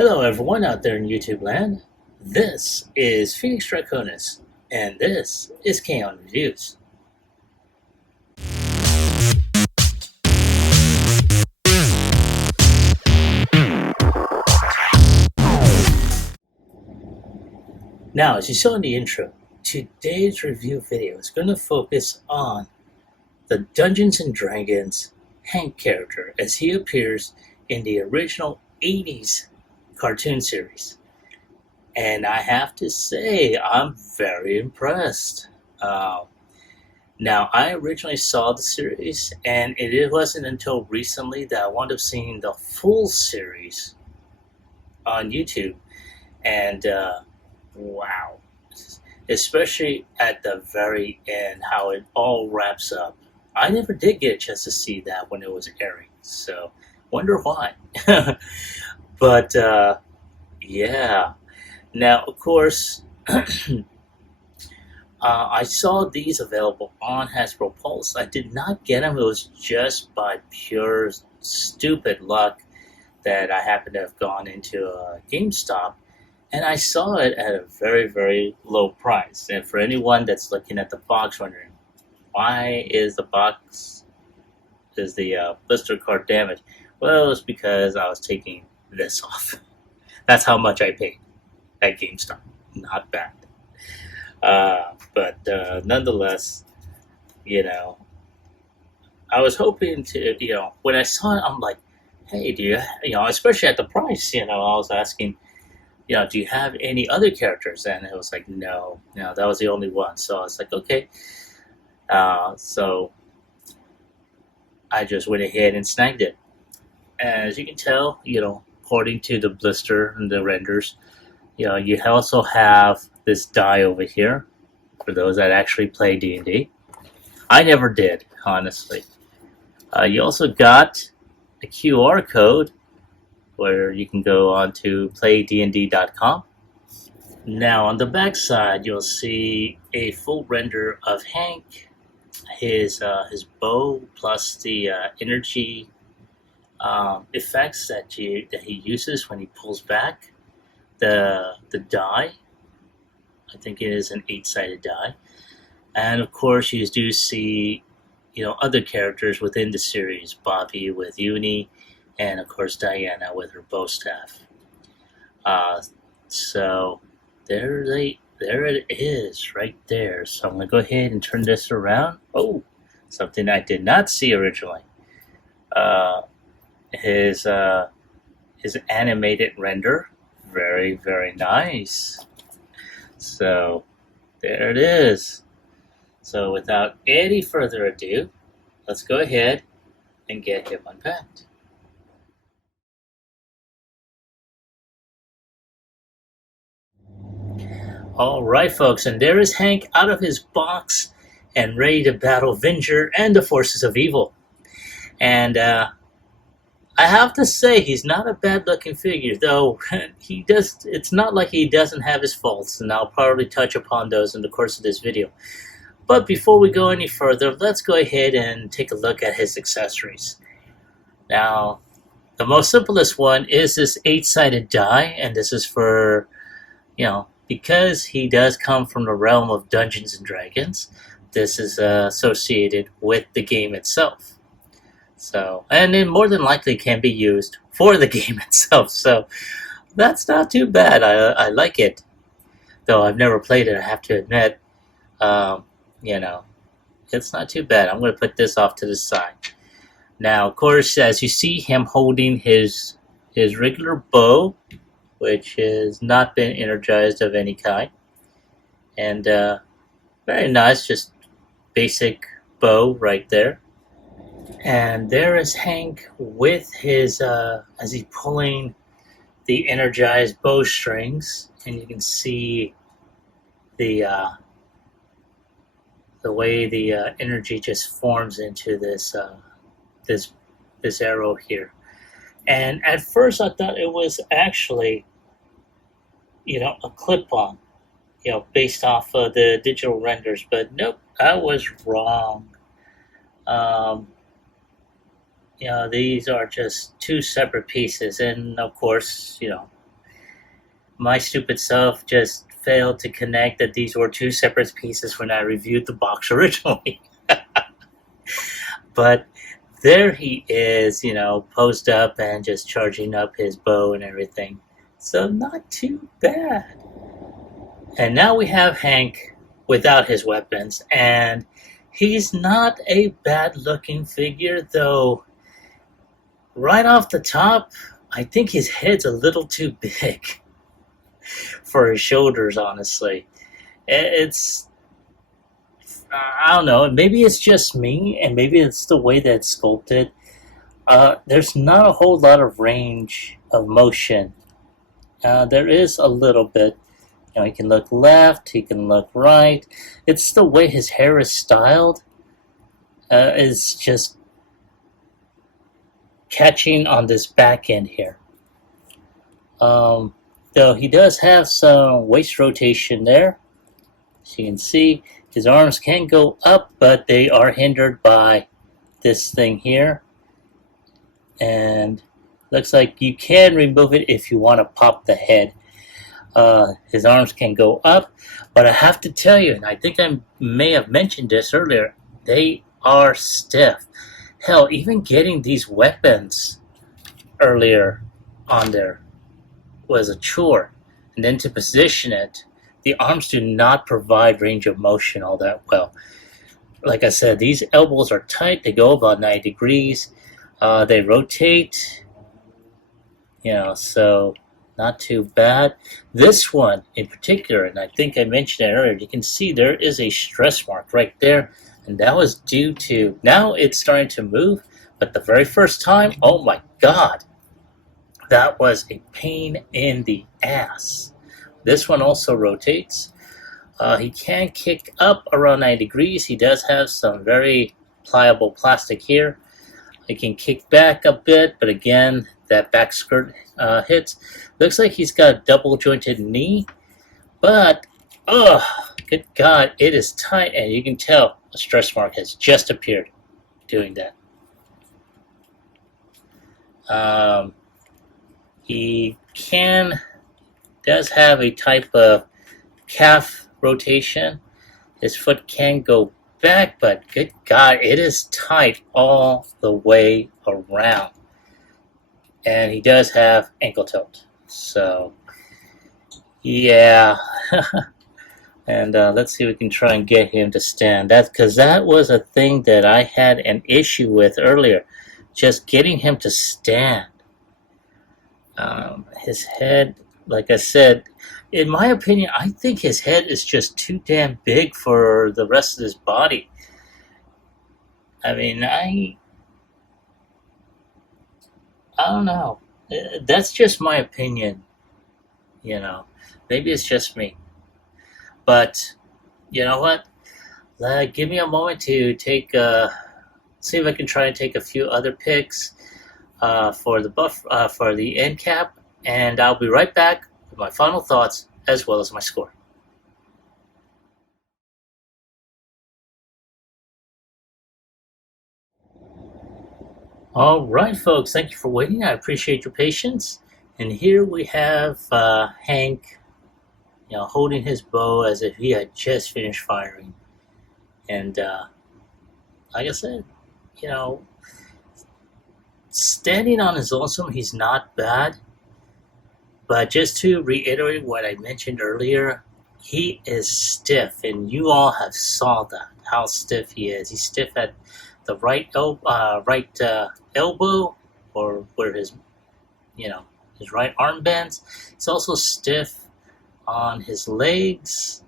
Hello, everyone out there in YouTube land. This is Phoenix Draconis, and this is Kaon Reviews. Now, as you saw in the intro, today's review video is going to focus on the Dungeons and Dragons Hank character as he appears in the original 80s cartoon series. And I have to say, I'm very impressed. Now, I originally saw the series, and it wasn't until recently that I wound up seeing the full series on YouTube. And wow, especially at the very end, how it all wraps up. I never did get a chance to see that when it was airing, so wonder why. But yeah. Now, of course, I saw these available on Hasbro Pulse. I did not get them. It was just by pure stupid luck that I happened to have gone into a GameStop, and I saw it at a very, very low price. And for anyone that's looking at the box wondering, why is the blister card damaged? Well, it's because I was taking this off. That's how much I paid at GameStop. Not bad. But nonetheless, I was hoping to, when I saw it, I'm like, hey, do you, especially at the price, I was asking, do you have any other characters? And it was like, no, that was the only one. So I was like, okay. So I just went ahead and snagged it. As you can tell, according to the blister and the renders, you also have this die over here for those that actually play D&D. I never did, honestly. You also got a QR code where you can go on to playdnd.com. Now, on the back side, you'll see a full render of Hank, his bow, plus the energy effects that he uses when he pulls back the die. I think it is an 8-sided die. And of course, you do see, other characters within the series. Bobby with Uni, and of course Diana with her bow staff. So there it is, right there. So I'm gonna go ahead and turn this around. Oh, something I did not see originally. His animated render, very, very nice. So there it is. So without any further ado, let's go ahead and get him unpacked. All right, folks, and there is Hank out of his box and ready to battle Vinger and the forces of evil. And I have to say, he's not a bad-looking figure, though it's not like he doesn't have his faults, and I'll probably touch upon those in the course of this video. But before we go any further, let's go ahead and take a look at his accessories. Now, the most simplest one is this 8-sided die, and this is for, because he does come from the realm of Dungeons and Dragons, this is associated with the game itself. So, and it more than likely can be used for the game itself. So, that's not too bad. I like it. Though I've never played it, I have to admit. It's not too bad. I'm going to put this off to the side. Now, of course, as you see him holding his regular bow, which has not been energized of any kind. And very nice, just basic bow right there. And there is Hank with his, as he's pulling the energized bowstrings, and you can see the way the energy just forms into this arrow here. And at first I thought it was actually, a clip-on, based off of the digital renders, but nope, I was wrong. These are just two separate pieces, and of course, my stupid self just failed to connect that these were two separate pieces when I reviewed the box originally. But there he is, posed up and just charging up his bow and everything. So not too bad. And now we have Hank without his weapons, and he's not a bad looking figure, though right off the top, I think his head's a little too big for his shoulders, honestly. It's, I don't know, maybe it's just me, and maybe it's the way that it's sculpted. There's not a whole lot of range of motion. There is a little bit. He can look left, he can look right. It's the way his hair is styled is just catching on this back end here. Though he does have some waist rotation there. As you can see, his arms can go up, but they are hindered by this thing here. And looks like you can remove it if you want to pop the head. His arms can go up, but I have to tell you, and I think I may have mentioned this earlier, they are stiff. Hell, even getting these weapons earlier on there was a chore. And then to position it, the arms do not provide range of motion all that well. Like I said, these elbows are tight. They go about 90 degrees. They rotate, so not too bad. This one in particular, and I think I mentioned it earlier, you can see there is a stress mark right there, and that was due to, now it's starting to move, but the very first time, oh my God, that was a pain in the ass. This one also rotates. He can kick up around 90 degrees. He does have some very pliable plastic here. He can kick back a bit, but again, that back skirt hits. Looks like he's got a double jointed knee, but good God, it is tight, and you can tell a stretch mark has just appeared doing that. He does have a type of calf rotation. His foot can go back, but good God, it is tight all the way around. And he does have ankle tilt. So, yeah. And let's see if we can try and get him to stand. Because that was a thing that I had an issue with earlier. Just getting him to stand. His head, like I said, in my opinion, I think his head is just too damn big for the rest of his body. I mean, I don't know. That's just my opinion. Maybe it's just me. But you know what? Give me a moment to see if I can try and take a few other picks for the end cap, and I'll be right back with my final thoughts as well as my score. All right, folks, thank you for waiting. I appreciate your patience. And here we have Hank, holding his bow as if he had just finished firing. And like I said, standing on his lonesome, he's not bad. But just to reiterate what I mentioned earlier, he is stiff, and you all have saw that, how stiff he is. He's stiff at the right elbow, or where his right arm bends. He's also stiff on his legs.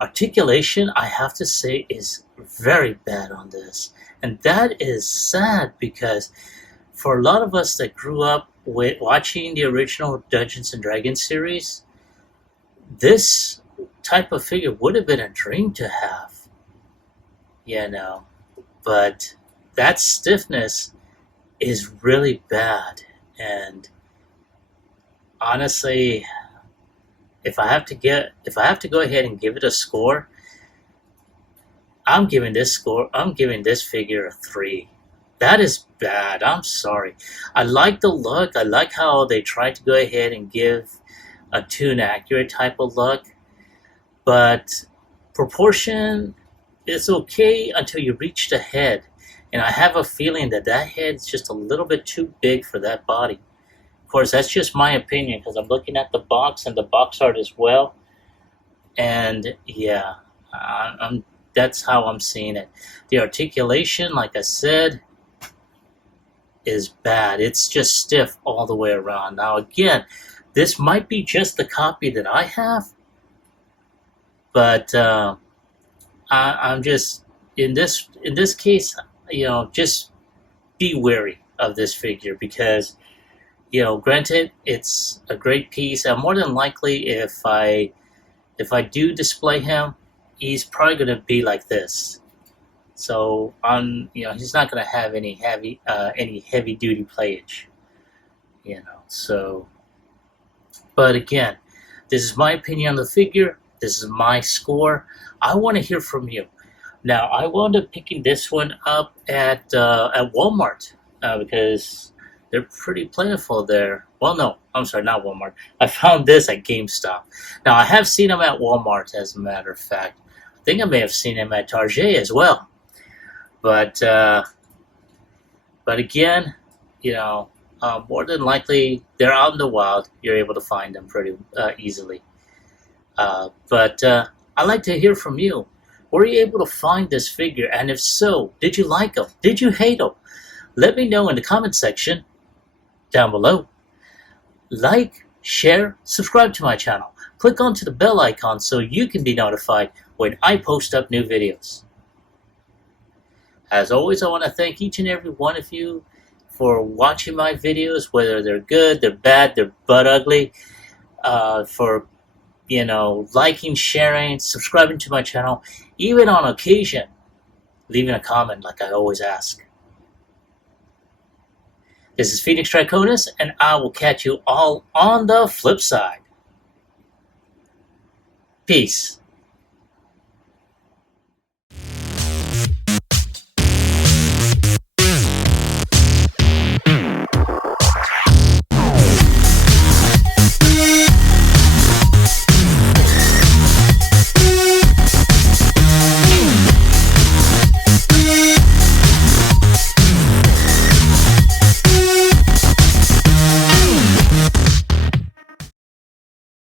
Articulation, I have to say, is very bad on this. And that is sad, because for a lot of us that grew up with watching the original Dungeons and Dragons series, this type of figure would have been a dream to have. But that stiffness is really bad. And honestly, if I have to go ahead and give it a score, I'm giving this figure a 3. That is bad. I'm sorry. I like the look. I like how they tried to go ahead and give a Toon accurate type of look, but proportion is okay until you reach the head. And I have a feeling that that head's just a little bit too big for that body. Of course, that's just my opinion because I'm looking at the box and the box art as well. And yeah, that's how I'm seeing it. The articulation, like I said, is bad. It's just stiff all the way around. Now, again, this might be just the copy that I have, but I'm just in this case, just be wary of this figure because, granted, it's a great piece, and more than likely, if I do display him, he's probably going to be like this. So he's not going to have any heavy duty playage, So, but again, this is my opinion on the figure. This is my score. I want to hear from you. Now, I wound up picking this one up at Walmart because they're pretty plentiful there. Well, no, I'm sorry, not Walmart. I found this at GameStop. Now, I have seen them at Walmart, as a matter of fact. I think I may have seen them at Target as well. But again, more than likely, they're out in the wild. You're able to find them pretty easily. But I'd like to hear from you. Were you able to find this figure? And if so, did you like him? Did you hate him? Let me know in the comment section down below. Like, share, subscribe to my channel. Click onto the bell icon so you can be notified when I post up new videos. As always, I want to thank each and every one of you for watching my videos, whether they're good, they're bad, they're butt ugly, for liking, sharing, subscribing to my channel, even on occasion, leaving a comment like I always ask. This is Phoenix Draconis, and I will catch you all on the flip side. Peace.